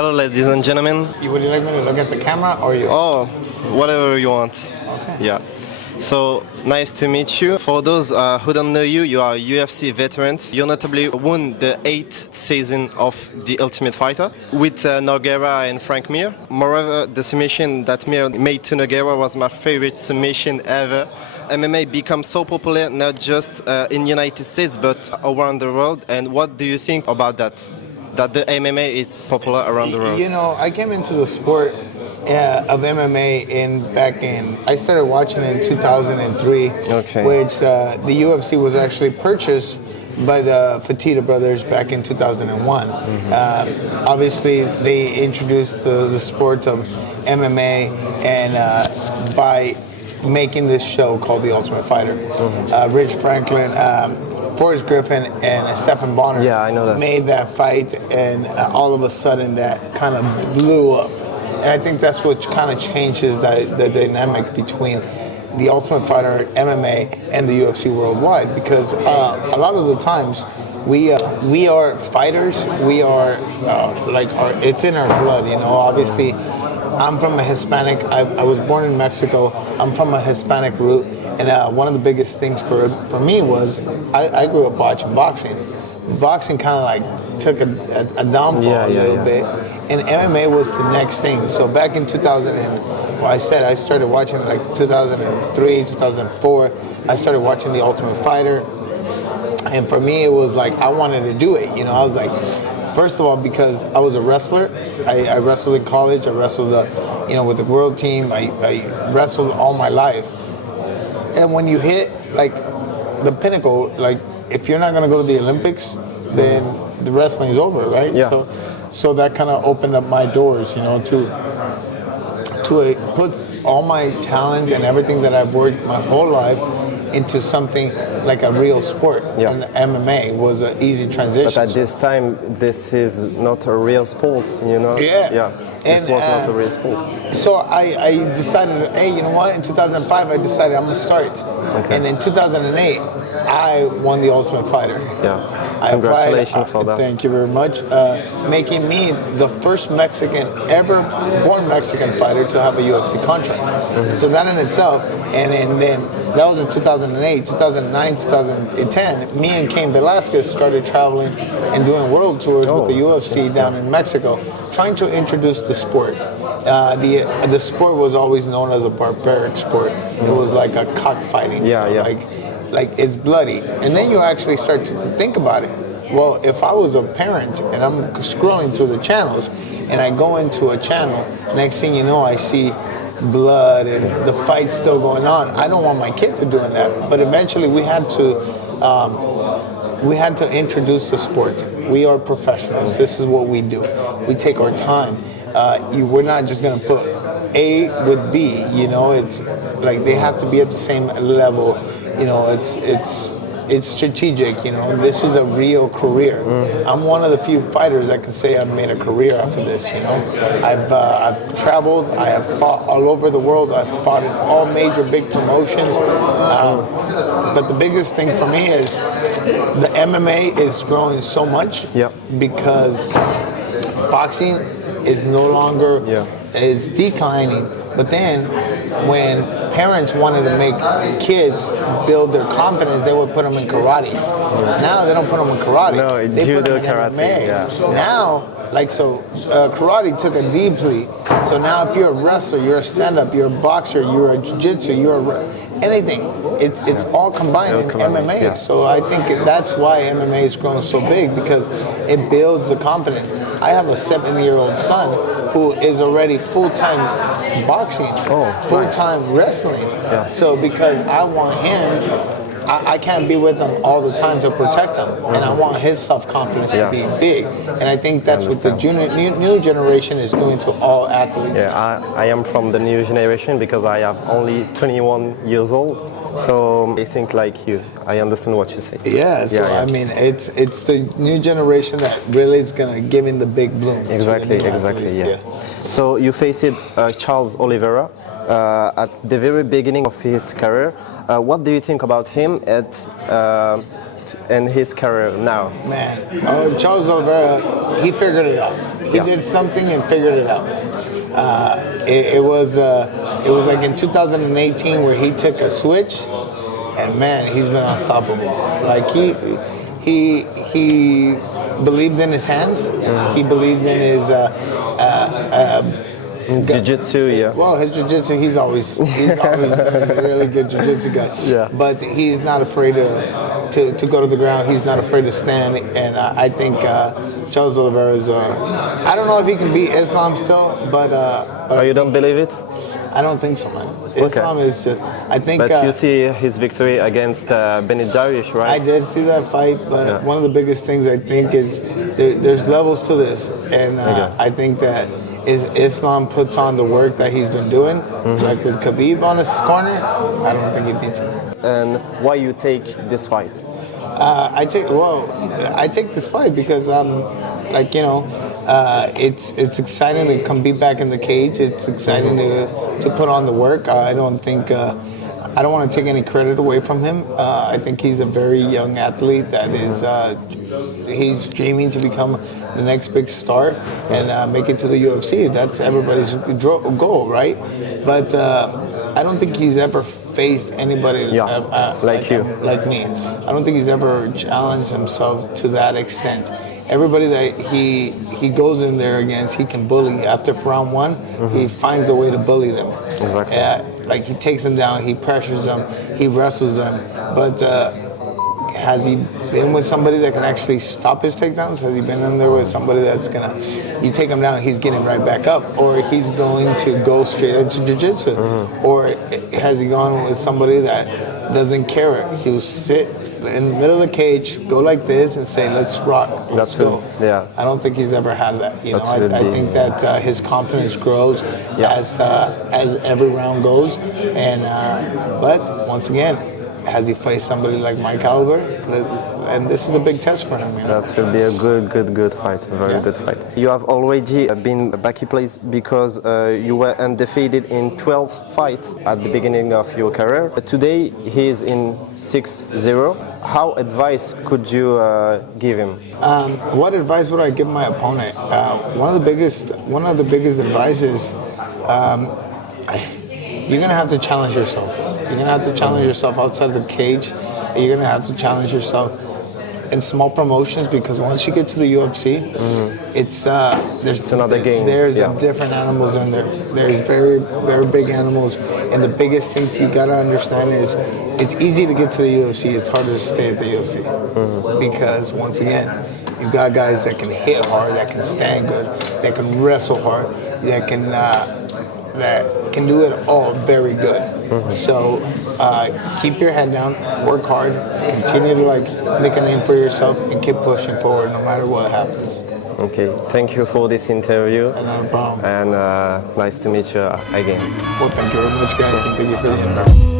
Hello, ladies and gentlemen. Would you like me to look at the camera or you? Oh, whatever you want. Okay. Yeah. So, nice to meet you. For those who don't know you, you are UFC veterans. You notably won the 8th season of The Ultimate Fighter with Nogueira and Frank Mir. Moreover, the submission that Mir made to Nogueira was my favorite submission ever. MMA becomes so popular not just in the United States but around the world. And what do you think about that? That the MMA is popular around the world? You know, I came into the sport of MMA I started watching it in 2003, okay. Which the UFC was actually purchased by the Fatita brothers back in 2001. Mm-hmm. Obviously, they introduced the sport of MMA and by making this show called The Ultimate Fighter. Mm-hmm. Rich Franklin, Forrest Griffin and Stephen Bonner made that fight, and all of a sudden that kind of blew up. And I think that's what kind of changes the dynamic between the Ultimate Fighter, MMA, and the UFC worldwide. Because a lot of the times we are fighters. We are it's in our blood. You know, obviously, I'm from a Hispanic. I was born in Mexico. I'm from a Hispanic root. And one of the biggest things for me was I grew up watching boxing. Boxing kind of like took a downfall a little bit, and MMA was the next thing. So back in 2000, I started watching like 2003, 2004. I started watching The Ultimate Fighter, and for me it was like I wanted to do it. You know, I was like, first of all, because I was a wrestler. I wrestled in college. I wrestled, with the world team. I wrestled all my life. And when you hit like the pinnacle, like if you're not gonna go to the Olympics, then the wrestling's over, right? Yeah. So that kind of opened up my doors, you know, to put all my talent and everything that I've worked my whole life into something like a real sport. Yeah. And MMA was an easy transition. But at this time, this is not a real sport, you know? Yeah. Yeah. This was not a real sport. So I decided, hey, you know what? In 2005, I decided I'm gonna start. Okay. And in 2008, I won the Ultimate Fighter. Yeah. Congratulations for that. Thank you very much. Making me the first Mexican, ever born Mexican fighter to have a UFC contract. Mm-hmm. So that in itself, and then that was in 2008, 2009, 2010. Me and Cain Velasquez started traveling and doing world tours with the UFC down in Mexico, trying to introduce the sport. The sport was always known as a barbaric sport. It was like a cockfighting. Like it's bloody. And then you actually start to think about it. Well, if I was a parent and I'm scrolling through the channels and I go into a channel, next thing you know, I see blood and the fight's still going on. I don't want my kid to doing that. But eventually we had to introduce the sport. We are professionals. This is what we do. We take our time. We're not just going to put A with B. You know, it's like they have to be at the same level. You know, it's strategic. You know, this is a real career. I'm one of the few fighters that can say I've made a career off of this. You know, I've traveled. I have fought all over the world. I've fought in all major big promotions. But the biggest thing for me is the MMA is growing so much because boxing is no longer is declining. But then when parents wanted to make kids build their confidence, they would put them in karate. Now they don't put them in karate. No, they judo, put them in karate. MMA. Yeah. Now, karate took a deeply. So now if you're a wrestler, you're a stand-up, you're a boxer, you're a jiu-jitsu, anything. It's all combined in MMA. Yeah. So I think that's why MMA is growing so big, because it builds the confidence. I have a 7-year-old son who is already full-time boxing, full-time wrestling. Yeah. So because I want him, I can't be with him all the time to protect him, and I want his self-confidence to be big. And I think that's what the new generation is doing to all athletes. Yeah, I am from the new generation because I am only 21 years old. So I think like you, I understand what you say. Yeah, so I mean, it's the new generation that really is gonna give in the big bloom. Exactly. So you faced Charles Oliveira at the very beginning of his career. What do you think about him at in his career now? Man, Charles Oliveira, he figured it out. He did something and figured it out. It was like in 2018 where he took a switch, and man, he's been unstoppable. Like he believed in his hands. He believed in his Jiu-jitsu, yeah. Well, his jiu-jitsu, he's always been a really good jiu-jitsu guy. Yeah. But he's not afraid to go to the ground. He's not afraid to stand. And I think Charles Oliveira is. I don't know if he can beat Islam still, but. Oh, you don't believe it? I don't think so, man. Islam is just. I think. But you see his victory against Benit Dariush, right? I did see that fight, but one of the biggest things I think is there's levels to this, and I think that is Islam puts on the work that he's been doing, like with Khabib on his corner, I don't think he beats him. And why you take this fight? I take this fight because like it's exciting to come be back in the cage. It's exciting to put on the work. I don't think. I don't want to take any credit away from him. I think he's a very young athlete that is, he's dreaming to become the next big star and make it to the UFC. That's everybody's goal, right? But I don't think he's ever faced anybody like me. I don't think he's ever challenged himself to that extent. Everybody that he goes in there against, he can bully. After round one, he finds a way to bully them. Exactly. Like he takes them down, he pressures them, he wrestles them. But has he been with somebody that can actually stop his takedowns? Has he been in there with somebody that's gonna, you take him down, he's getting right back up, or he's going to go straight into jiu-jitsu, or has he gone with somebody that doesn't care? He'll sit in the middle of the cage, go like this, and say, "Let's rock." Let's go. Yeah. I don't think he's ever had that. I think that his confidence grows as every round goes, and but once again, has he faced somebody like my caliber? And this is a big test for him. That will be a good fight, a very good fight. You have already been Baki place because you were undefeated in 12 fights at the beginning of your career. Today he is in 6-0. How advice could you give him? What advice would I give my opponent? One of the biggest advice is you're gonna have to challenge yourself. You're gonna have to challenge yourself outside of the cage. You're gonna have to challenge yourself in small promotions, because once you get to the UFC, it's another game. There's different animals in there. There's very, very big animals, and the biggest thing you gotta understand is it's easy to get to the UFC. It's harder to stay at the UFC because once again, you've got guys that can hit hard, that can stand good, that can wrestle hard, that can do it all very good. So keep your head down, work hard, continue to make a name for yourself, and keep pushing forward no matter what happens. Okay, thank you for this interview. No problem. And nice to meet you again. Well, thank you very much, guys, and thank you for the interview.